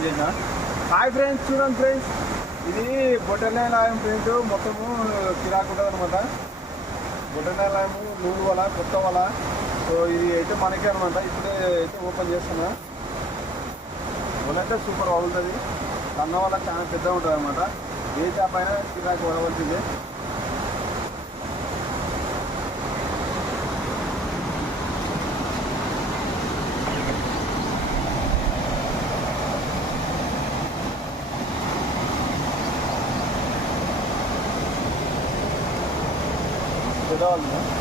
Start చేసిన. Hi friends, చూడండి friends, ఇది బొటనవేలాయం ఫ్రెండ్స్. మొత్తము కిరాకు ఉంటుంది అనమాట. బొటనవేలాయము నూనె వల, కొత్త వల. సో ఇది అయితే మనకే అనమాట. ఇప్పుడే అయితే ఓపెన్ చేస్తున్నా. వల అయితే సూపర్ బాగుంటుంది. సన్న వల చాలా పెద్దగా ఉంటుంది అనమాట. ఏ చేప అయినా కిరాకు వలవలసిందే. పెద్దవాళ్ళు